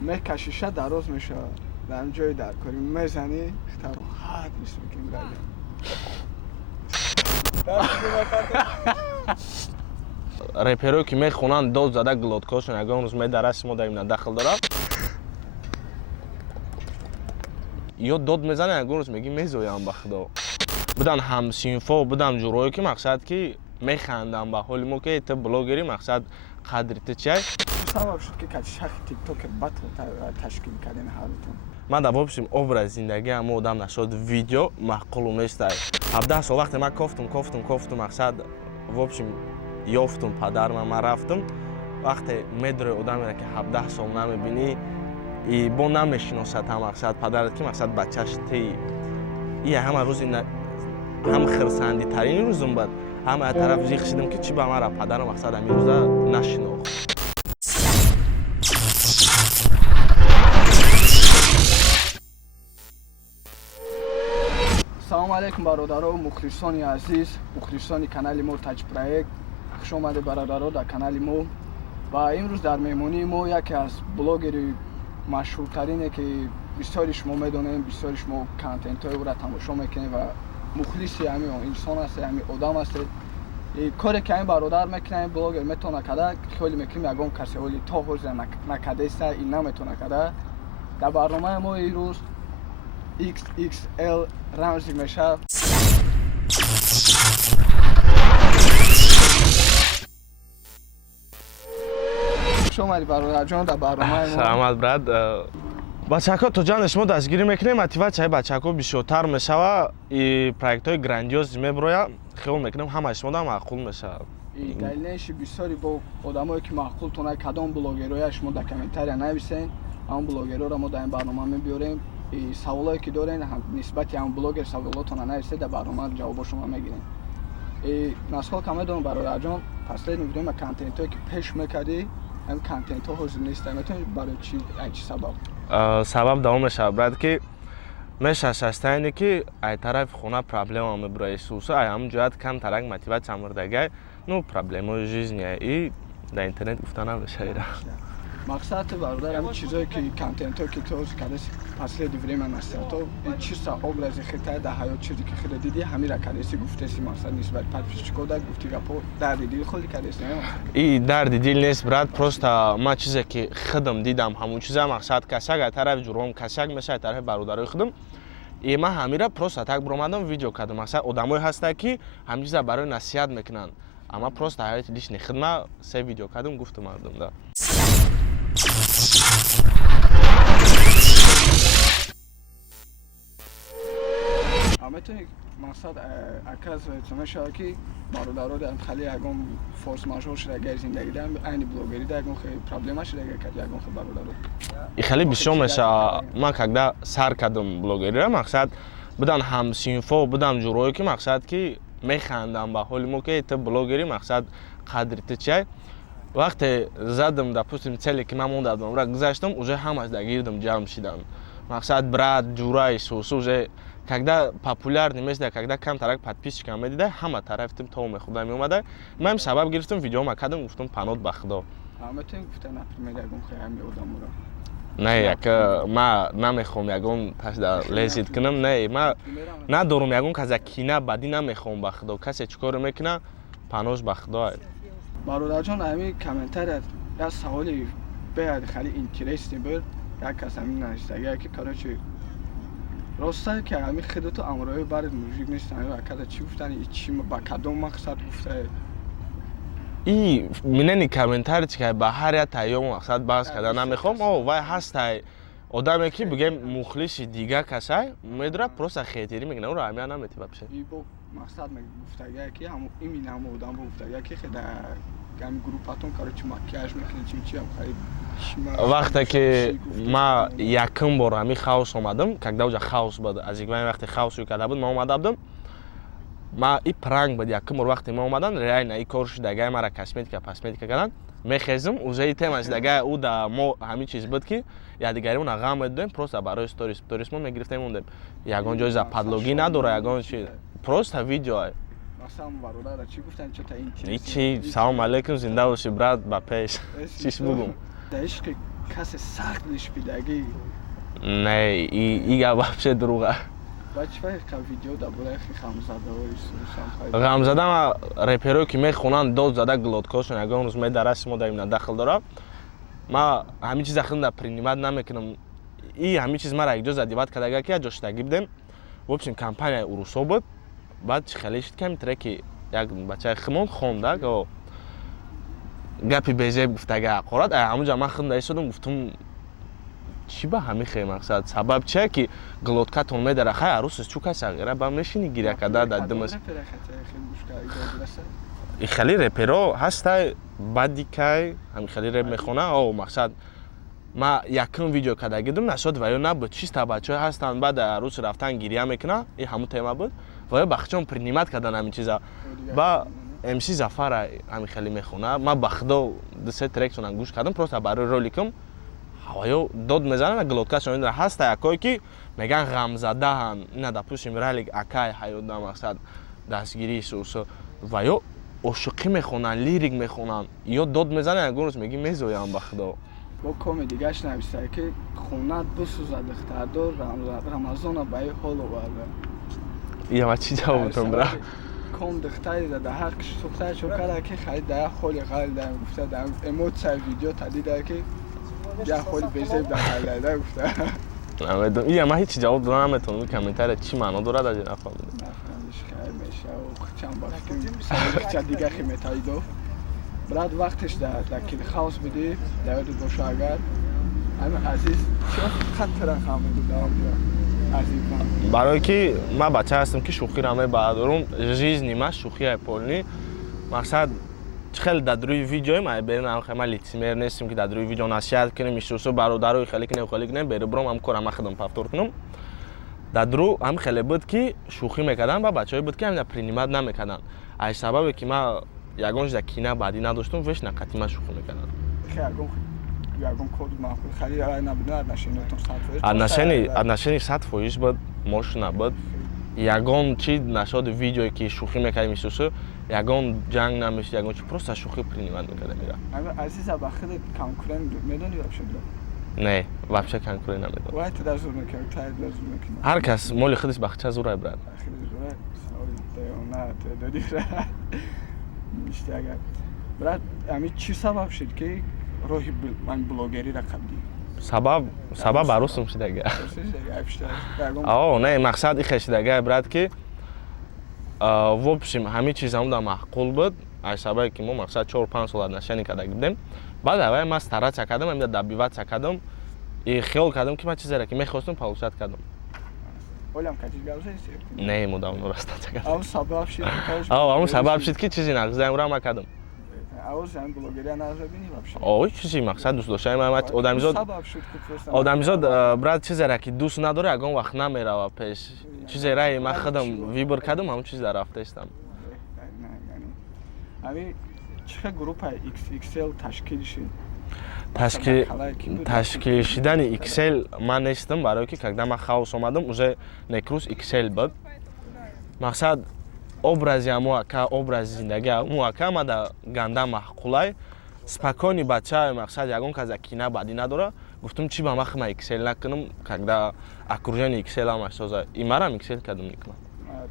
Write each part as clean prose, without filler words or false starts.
میکشیشه دراز میشه در جای درکاری میزنی راحت میشه میکنیم رپرایی که میخونن داد زده گلادکاشون اگه اون روز میدرست ما در این دخل داره یا داد میزنه اگه اون روز میگی میزویم به خدا بدن هم سینفا بدم جورایی که مقصد که میخندم به حال ما که تو بلاگری مقصد قدرت چیه سبب شد که کچی شخ تیک توک بطل تشکیل کردین حالتون من در واقع образ زندگی هم آدم نشد ویدیو معقول نیست 17 سال وقتی من کفتم مقصد в общем یافتم پدرم من رفتم وقتی میدره آدمی را که 17 سال نمیبینی ای با نمیشناسد هم مقصد پدرت که مقصد بچهش تی ای همه روز هم خرسندی ترین روزم بود هم از طرف زیخ شدم که چی به من را پدرم مقصد همین روزا نشناخت سلام علیکم برادرها و مخلصان عزیز مخلصان کانال ما تاج پروژه خوش آمدید برادرها در کانال ما و امروز در مهمانی ما یکی از بلاگری مشهورترینه که بسیاری شما میدونید بسیاری شما کانتنت های او را تماشا میکنید و مخلصی همین انسان است همین آدم است کاری که این برادر میکنه بلاگر میتونه کده خیلی میکنیم یگان کسی ولی تا حاضر نکده است این نمیتونه کده در برنامه ما امروز XXL رمزی میشه شما برادر جان در برنامه ما سلامت براد بچه‌ها تو جان شما دستگیری میکنیم мотивация بچه‌ها بیشتر میشه و این پروژه های گراندیوز میبره خیلی میکنیم همه شما هم معقول میشه دلیلش بسیاری با آدمایی که معقول تونه کدام بلاگرای شما در کامنتاری نویسین اون بلاگرها را ما در این برنامه میبریم سوالایی که دارین نسبت همون بلاگر سوالاتون نویسید در برنامه جواب شما میگیریم نسخه کامل دارم برادر جان پس میبینیم کانتنت هایی که پیش میکردی هم کانتنت ها حضور نیست میتونید برای چی سبب دوامش برد که میشه شستینی که ای طرف خونه پرابلم هم برای سوسا ای هم جهت کم ترک موتیواسیون مردگی نو پرابلمای ژیزنی ای در اینترنت گفتن نمیشه مقصد برادر همین چیزایی که کانتنت ها که تو کلاس پسله دیوری من است تو چیزا образ خطر در حیات چیزی که خیلی دیدی همین را کلاسی گفته سی مقصد نیست ولی پرفیش کودا گفتی گپو درد دل خیلی کلاسی نه این درد دل نیست برات پروستا ما چیزی که خودم دیدم همون چیزا مقصد کساگ طرف جرم کساگ میشه طرف برادرای خودم ما همیرا پروستا تک برامدم ویدیو کردم مثلا آدمایی هست که همین چیزا برای نصیحت میکنن اما پروستا حیات دیش نخدمه سه ویدیو کردم گفتم مردم دا میتونی مقصد اکاز چمشه که برادرها در خالی یگان فورس ماژور شده اگر زندگی دارن عین بلاگری در یگان خیلی پرابلم شده اگر که یگان خیلی برادرها این خیلی بیشتر میشه من کجا سر کردم بلاگری را مقصد بدن هم سینفا بدم جورایی که مقصد که میخندم به حال ما که تو بلاگری مقصد قدرت چیه وقتی زدم در پستم چلی که من موندم را گذاشتم اوجه هم از دگیردم جمع شدن مقصد براد جورای سوسو اوجه когда популярный место когда кам тарак подписчикам медида ҳама тарафтим то мехуда меомада ман сабаб гирифтам видео макадам гуфтам панот ба худо ҳаматин гуфтан например ягон хаям одамора не як ма намехом ягон ташда лезит кунам не ма надорум ягон каза кина бади намехом ба худо касе чикор мекуна панош ба худо бародарҷон ами комментария я саволи беяд хали интересный буд як кас ами навиштага ки короче راسته که همین خودت تو امروی برد موزیک نیستن و کدا چی گفتن چی با کدوم مقصد گفته ای مننی کامنتاری که به هر تایام مقصد باز کردن نمیخوام او وای هست آدمی که بگم مخلص دیگه کسای میدره پروسه خیتری میگن اون رو همین نمیتونه بشه ای با مقصد میگفته که هم این هم آدم گفته که خدا هم گروپاتون کارو چی مکیاژ میکنه چی هم خرید وقتی که ما یکم بار همی خاوس اومدم когда уже хаос بود از یک وقتی خاوس کرده بود ما اومده بودم ما این پرانگ بود یکم بار وقتی ما اومدن ریانا این کارش دیگه ما را کاسمتیکا کردن میخزم اوزای تماس دیگه او دا ما همین چیز بود که یادگاری اون غم دادیم پروستا برای استوریس ما میگرفتیم موندیم یگان جایزه پادلوگی نداره یگان چی پروستا ویدیو مثلا برادر چی گفتن چه این چی سلام علیکم زنده باشی برات با پیش چیش بگم دایش که کسی سخت لشپیدگی نه ایگه вообще دروغه. بچه که ویدیو در برای غمزده و سوسان غمزده ما رپرایی که میخونن داد زده گلادکاشون یگان روز می درست ما در داخل داره. ما همین چیز خیلی در پرینیمت نمیکنم. همین چیز ما را یک جا زدیوات کردگه که جاشتگی بدیم. و بچین کمپانی اروسا بود. بعد خیلی شد کمی تره که یک بچه خمون خونده که گپی بیزیب گفتگه اقارات. همونجا من خیلی دایستم گفتم چی به همین خیلی مقصد سبب چیه که گلادکاتون میداره خیلی عروسش چو کسی غیره با میشینی گیره کده دادمش خیلی رپرها هسته بعدی که همین خیلی رپ میخونه او مقصد ما یکم ویدیو کده گیدم نشد و یا نبود چیستا بچه هستن بعد عروس رفتن گیریه میکنه این همون تیمه بود و یا بخشون پرینیمت کردن همین چیزا با امسی زفر همین خیلی میخونه ما بخدا سه ترکشون گوش کردم پروسا برای رولیکم هوایو داد میزنن گلادکاشون هست یکایی که میگن غمزده هن اینا در پوشیم رلیک اکای حیودا مقصد دستگیری سوسو و یا عشقی میخونن لیریک میخونن یا داد میزنن یکون روز میگی میزویم بخدا با کمدیگش نوشته که خونت بسوزد اختردار رمضان بای حال آورده یا ما چی جواب میتونم برم کم دختری در حقش سوخته چون کرده که خیلی در خالی غیر در گفته در اموت سر ویدیو تدیده که یا خالی بیزیب در خیلی در گفته یا ما هیچ جواب دارم نمیتونم کامنتر چی معنا داره در نفهمیدم نفهمیدش خیلی میشه و چند بار که سر دیگه خیلی میتایی دو براد وقتش در کلی خواست بدی در یاد باشه اگر همه عزیز چرا خطر خواهد دارم عزیز برای که من بچه هستم که شوخی را میبردارم جیز نیمه شوخی های پولنی مقصد خیلی در روی ویدیوی ما بریم خیلی لیتیمر نیستیم که در روی ویدیو نصیحت کنیم میشوسو برادرای خیلی کنیم بره برام هم کارم خودم پفتور کنم در درو هم خیلی بود که شوخی میکردن با بچهای بود که هم پرینیمت نمیکردن از سببی که ما یگانش در کینه بعدی نداشتم وش نقطی ما شوخی میکردن یگان کد معقول خیلی رای نبودن از نشینی 100% بود ماش نبود یگان چی نشد ویدیویی که شوخی میکردیم میشوسو یگان جنگ نمیشه یگان چی پروسا شوخی پرینیمت میکرده میره همه عزیز بخیر کنکورن میدونی واپشه نه واپشه کنکورن نمیدونم وای تو در زور میکنی تو در زور میکنی هر کس مالی خودش بخچه زوره برد خیلی زوره سوال نه تو دادی میشته اگر برد همین چی سبب شد که روحی من بلوگری را قبلی سبب عروسم شده اگر نه مقصد این خشده اگر برد که وابشیم همین چیز هم در محقول بود از سببی که ما مقصد 4-5 سال نشانی کرده بودیم بعد اول ما استرات چکدم همین در بیوت چکدم خیال کردم که من چیزی را که میخواستم پاوشت کردم اولم کجی گاوزه است نه مدام نورست چکدم اون سبب شد که چیزی نقضه امرا ما کردم زن بلوگری نازبینی واپشه چیزی مقصد دوست داشتم محمد آدمیزاد برات چیزی را که دوست نداره اگه وقت نمیره و پیش چیزی را من خودم ویبر کردم همون چیز در رفته استم همین چه گروه XXL تشکیل شد تشکیل شدن ایکسل من نیستم برای که когда من خواست اومدم уже نکروس ایکسل بود مقصد образи амуака образи зиндагӣ амуака ма да ганда маҳқулай спокойни бача мақсад ягон каза кина баъдӣ надора гуфтум чи ба махма иксел накунам когда окружени иксел ҳамаш соза имарам иксел кардам никма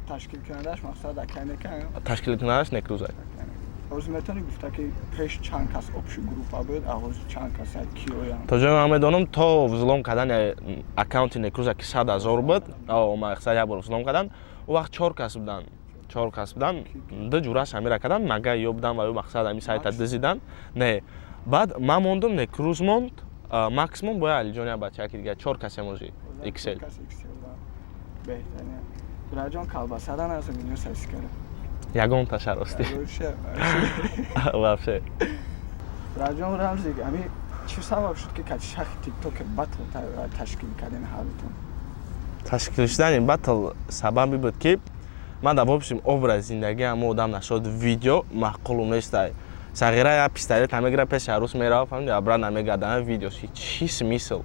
ташкил кунандаш мақсад аканека ташкил кунандаш некрузай оз метони гуфта ки пеш чанд кас обши группа буд авоз чанд кас киоям то ҷое ма медонам то взлом кардани аккаунти некруза ки 100,000 буд мақсад як бор взлом кардан у вақт 4 кас буданд 4 кас буданд ду ҷураш ҳамира кардан мага ё буданд ва ё мақсад ҳами сайта дизидан не баъд ман мондум некруз монд максимум боя алиҷония бача ки дига 4 кас эможи иксел раҷон калбасадан аз видео саскара ягон таша рости вообще раҷон рамзик ами чӣ сабаб шуд ки качи шахи тикток батл ташкил кардин ҳарутон ташкил шудани батл сабаби буд ки ман дар вобшим образ зиндагии ҳама одам нашод видео маҳқулу местай сағира я пистолет ҳамегира пеши арӯс мерав фаҳмиди абра намегардана видео чӣ смисл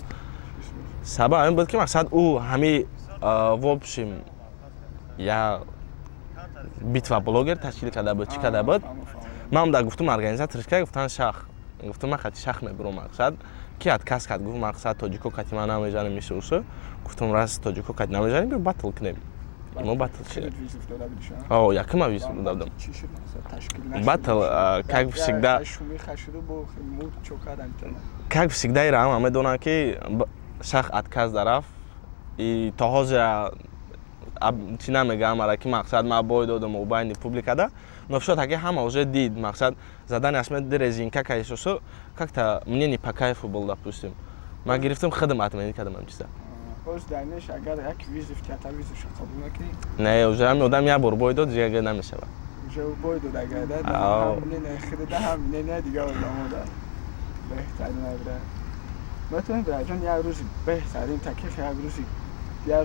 сабаб ҳамин буд ки мақсад ӯ ҳами вобшим я битва блогер ташкил карда буд чӣ карда буд ман дар гуфтум организаториш ка гуфтан шах гуфтум ман хати шах мебурам мақсад ки отказ кард, гуфт мақсад тоҷико кати ман намежанем мисусу. Гуфтам раз тоҷико кати намежанем, бир батл кунем. Мо батл шид. О, якима визит додам. Батл, как всегда. Как всегда ира ҳама медонанд ки шах отказ дарафт. И то ҳозир чӣ намегӯям ара ки мақсад ман бой додам у байни публикада. Но шод аги ҳама уже дид мақсад задани асмет резинка кайсусу, как-то мне не по кайфу был, допустим. Ман гирифтам хидмат мекардам ҳамчиза. Дайнеш агар як визит ката визитша қабул накунӣ? Не, уже ҳамин одам як бор бой дод, дигар намешавад. Уже бой дод агар дад, ҳамне хирида ҳамне не дигар омода. Беҳтарин абра. Метавонем бираҷон як рӯзи беҳтарин такиф як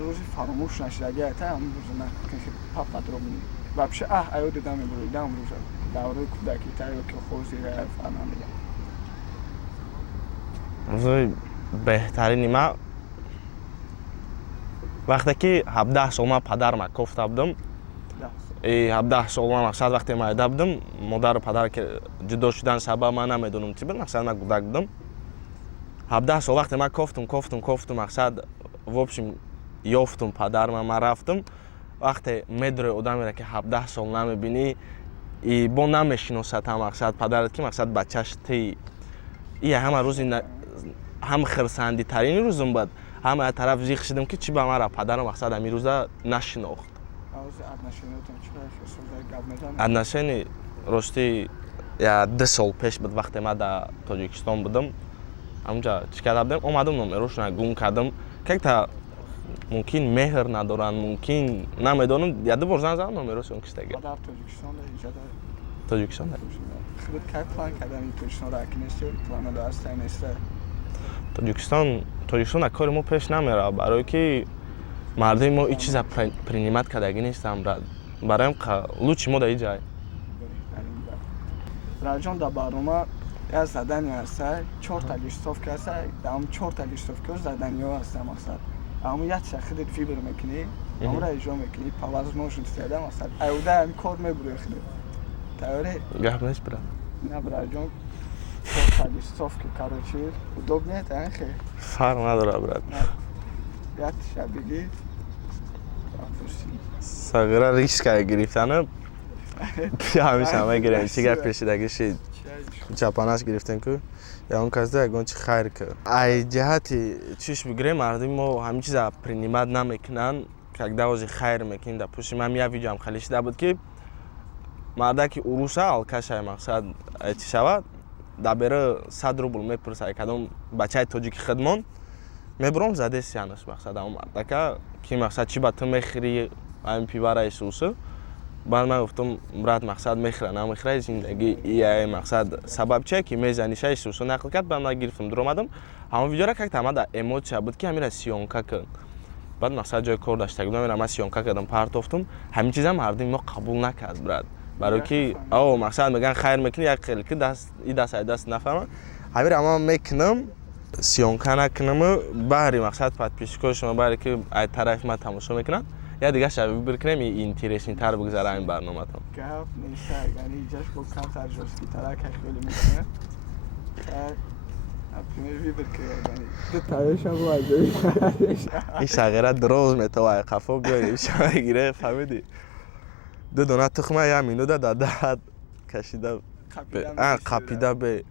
рӯзи фаромӯш нашид агар та ҳамин рӯза накунӣ папатро бинӣ. Вообще аё дида мебуридам рӯза давраи кӯдакитаро ки хозира фаҳмидам. рӯзи беҳтарини ман вақте ки 17 сол ман падарма кофта будам. 17 сол ман мақсад вақте майда будам, модар падар ки ҷудо шудан сабаб ман намедонам чӣ буд, мақсад ман кӯдак будам. 17 сол вақте ман кофтум мақсад в общем ёфтум падарма, ман рафтум. Вақте медори одамеро ки 17 сол намебинӣ и бо намешиносад мақсад падарат ки мақсад бачаш ти ия ҳама рӯзи ҳам хирсандитарини рӯзум буд. ҳама я тараф зиқ шидам ки чӣ ба мара падарам мақсад ҳамин рӯза нашинохт. отношение рости я 2 сол пеш буд вақте ман дар Тоҷикистон будам. ҳамҷа чӣ карда будам, омадам номерошона гум кардам. Как-то мумкин меҳр надоранд, мумкин намедонам, я 2 бор занг задам номерошон кистага. Дар Тоҷикистон Тоҷикистон. Худот как план кардам Тоҷикистон ра кинести плана дастан неста? Тоҷикистон кори мо пеш намера, барое ки мардуми мо ин чиза принимат кардагӣ нестам, брат. Бароям лучши мо дар ин ҷай. Раҷон дар барнома як задани ҳаста, 4 та листовка ҳаста, дар ҳам 4 та листовка заданиҳо ҳаста мақсад. Ҳамон якша худет вибр мекунӣ, ҳамонро иҷро мекунӣ, по возможности карда мақсад. Айуда ҳамин кор мебурӣ худет. Тайёре? Гап нест, брат. На, браҷон. 4 та листовка, короче, удобнее танхе. Фарқ надора, брат. Як шабиги. Сағира риска гирифтана. ҳамеша мегирем, чӣ гап пешидагӣ шид. Чапанаш гирифтем ку. Я он казда ягон чи хайр ка. Ай ҷиҳати чиш бигирем, мардуми мо ҳамин чиза принимат намекунанд, когда ози хайр мекунем. Допустим, ҳам як видеоам хеле шида буд ки мардаки уруса алкашай мақсад чӣ шавад, дабера 100 рубл мепурсад кадом бачаи тоҷики хидмон, мебурам задес янаш мақсад ҳамон мардака ки мақсад чӣ ба ту мехӯри ҳамин пивара исусу. Баъд ман гуфтам брат мақсад мехӯра намехӯра зиндагӣ ия мақсад сабаб чие ки мезаниша исусу нақл кард. Баъд ман гирифтам дуромадам. ҳамон видеора как тама да эмоция буд ки ҳамира сиёнка кард. Баъд мақсад ҷои кор даштаг будам, ман сиёнка кардам, партофтум. Ҳамин чиза мардуми мо қабул накард, брат. Барое ки мақсад мегӯянд хайр мекунӣ, як хеле ки даст нафаҳмад. ҳамира ман мекунам, сиёнка накунам, баҳри мақсад подписчикои шумо баҳре ки ай тарафи ман тамошо мекунанд. Я дигар шаби вибр кунем и интереснитар бигзара ҳамин барноматон. Гап неста, яъни ҷаш бо камтар ҷоститара как хеле мекунад. Например, вибр ки яъни ду тарешам ваҷаи. ин шағира дроз метавад қафо биёри шама гире фаҳмидӣ. 2 дона тухма 1 минута дар даҳат кашида қапида бе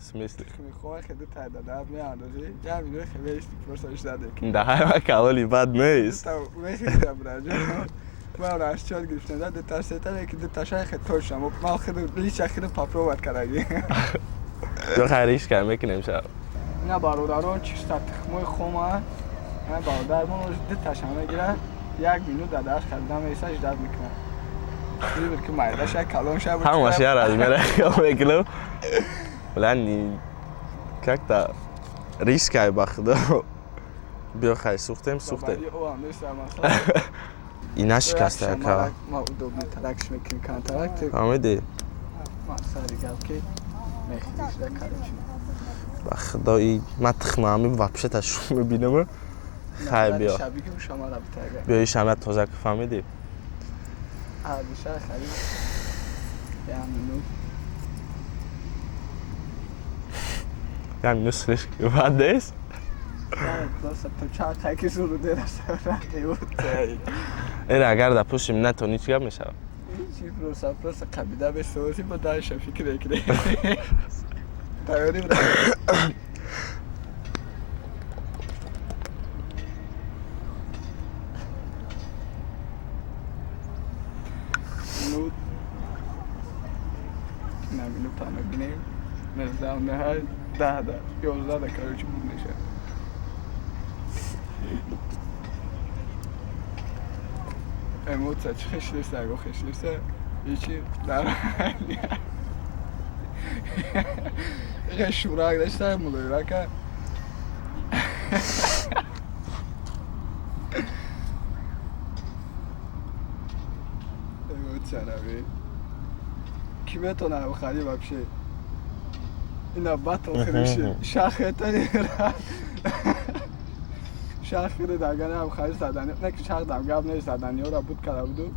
смисли. Мехоҳам хеду тай дар даҳат меандозӣ. 1 минута хеле просташ дадек. Даҳай ва калоли бад нест. Мехидам браҷон. Ман аз чот гирифтам, ду та сетаре ки ду ташай хед точам. Ман хеду лича хеду попробовать кардаги. Ё хайриш кар мекунем шаб. Ина бародарон чиста тухмои хома. Ина бародармон ду ташам мегира. 1 минута дар хадам месаж дад мекунад. Вибр ки майдаша калон шаб. ҳамаш я размера мекунам. Блани как-то рискай ба худо. Биё хай сухтем. Ина шикаста яка. Ма удобни таракш мекунем контракт. Фаҳмидӣ? Мақсади гап ки мехидиш да короче. Ба худо и ман тухмами вообще та шум мебинам. Хай биё. Шабиги шама рабитага. Биё шама тоза ки фаҳмидӣ? Биша харид. Я минут. یعنی نسخش که بعد است Просто то чакай ки зуруде расаврате ут. این اگر در پشت نتونی چیکار میشه چی просто قبیده به سوزی با دایش فکر کنه. تایاری برای نود نمی‌دونم پناه بینیم نزدم نهایت 11 کاروچی بود میشه. Emocja çıkışlıysa, kokuşluysa içi daralıyor. Şura arkadaşlar mı oluyor baka? Emocja abi. Kime to na bخاری вообще? اینا بات آخرشه شاخته نیرا. شاخ خیلی داغانه هم خواهی زدنی نه که شاخ داغاب نیست زدنی ها را بود کرده بودو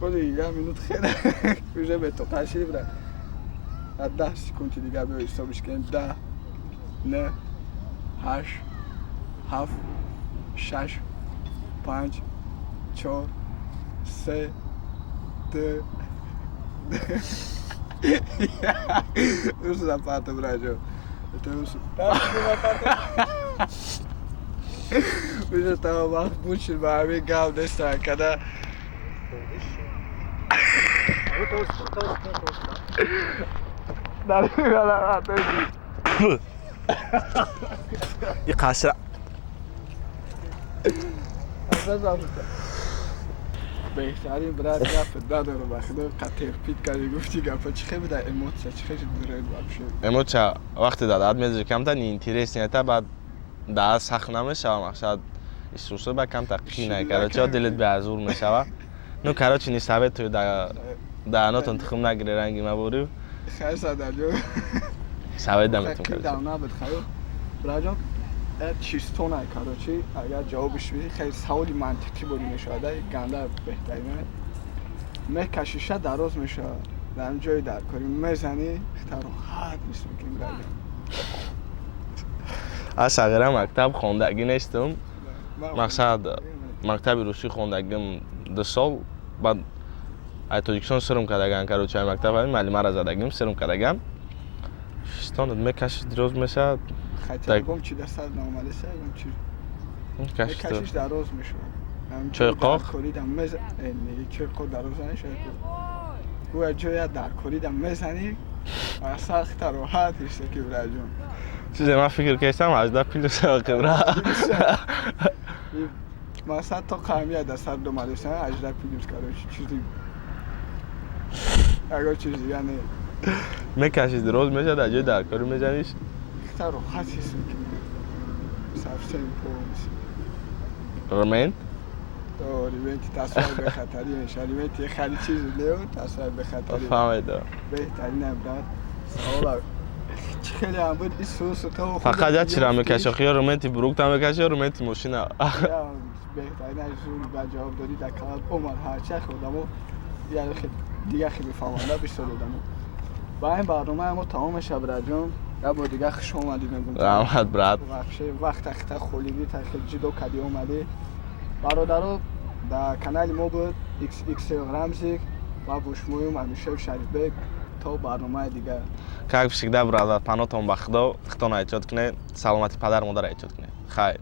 بودی یه مینوت خیلی بیشه به تو قشی برای 10 سکونتی دیگر به حسابش کنیم 10 9 8 7 6 5 4 3 2 Usa essa parte, Brasil. Bicho tava mais puxo, mas legal dessa cada. یه قصر بهترین برای گفت دادر و بخدا قطیر پیت کردی گفتی گفت چی خیلی در اموتسا چی خیلی درد باشه اموتسا وقتی داد میذاری کم تا اینترس نیست بعد دست سخت نمیشه مقصد استرس با کم تا قینه کرده چه دلت به ازور میشه نو کارا چی نیست ثابت تو در نوتون تخم نگیره رنگی مبوری خیلی ساده‌جو ثابت دمتون کرد داونا بخیر براجم چیستون های کاراچی اگر جوابش بدی خیلی سوالی منطقی بودی میشده گنده بهترینه میکشیشه دراز میشه در جای در کاری میزنی راحت نیست میکنیم براجم از اگر مکتب خوندگی نیستم مقصد مکتب روسی خوندگیم 2 سال بعد ای تاجیکستان سرم کردگم کاراچی مکتب همین معلم را زدگیم سرم کردگم شیستان میکشش دراز میشه خیلی چی دست ناماده سرم چی میکشش دراز میشه چای قاق کوریدم میزنی چای قاق دراز نمیشه گویا جای در کوریدم میزنی سخت راحت است که براجون چیزی من فکر کردم 18 پیلوس قبره مثلا تا قهمیه در سر دو مدرسه 18 پیلوس کرده چیزی اگر چیزی یعنی میکشش دراز میشه در جای در کاری میزنیش خیلی راحت است که سفسه رمین ریمنتی تصویر به خطری میشه ریمنتی خیلی چیز لیو تصویر به خطری فهمیدم بهترین نبرد حالا خیلی هم بود این سوس تو فقط یه چیزی میکشه خیلی ریمنتی بروک هم میکشه ریمنتی ماشینا بهترین از زور و جواب دادی در کلاب عمر هرچه خودمو یعنی دیگه خیلی فهمانده بیشتر دادمو با این برنامه ما تمام شب رجون یا با دیگه خوش اومدی میگم رحمت برات وقت اختا خولیدی تا خیلی جدو کدی اومدی برادرو در کانال ما بود ایکس رمزی و بوشمویم همیشه شریف بیگ تا برنامه دیگه как всегда брат панотон ба худо худо наҷот кунед саломати падар модар наҷот кунед хайр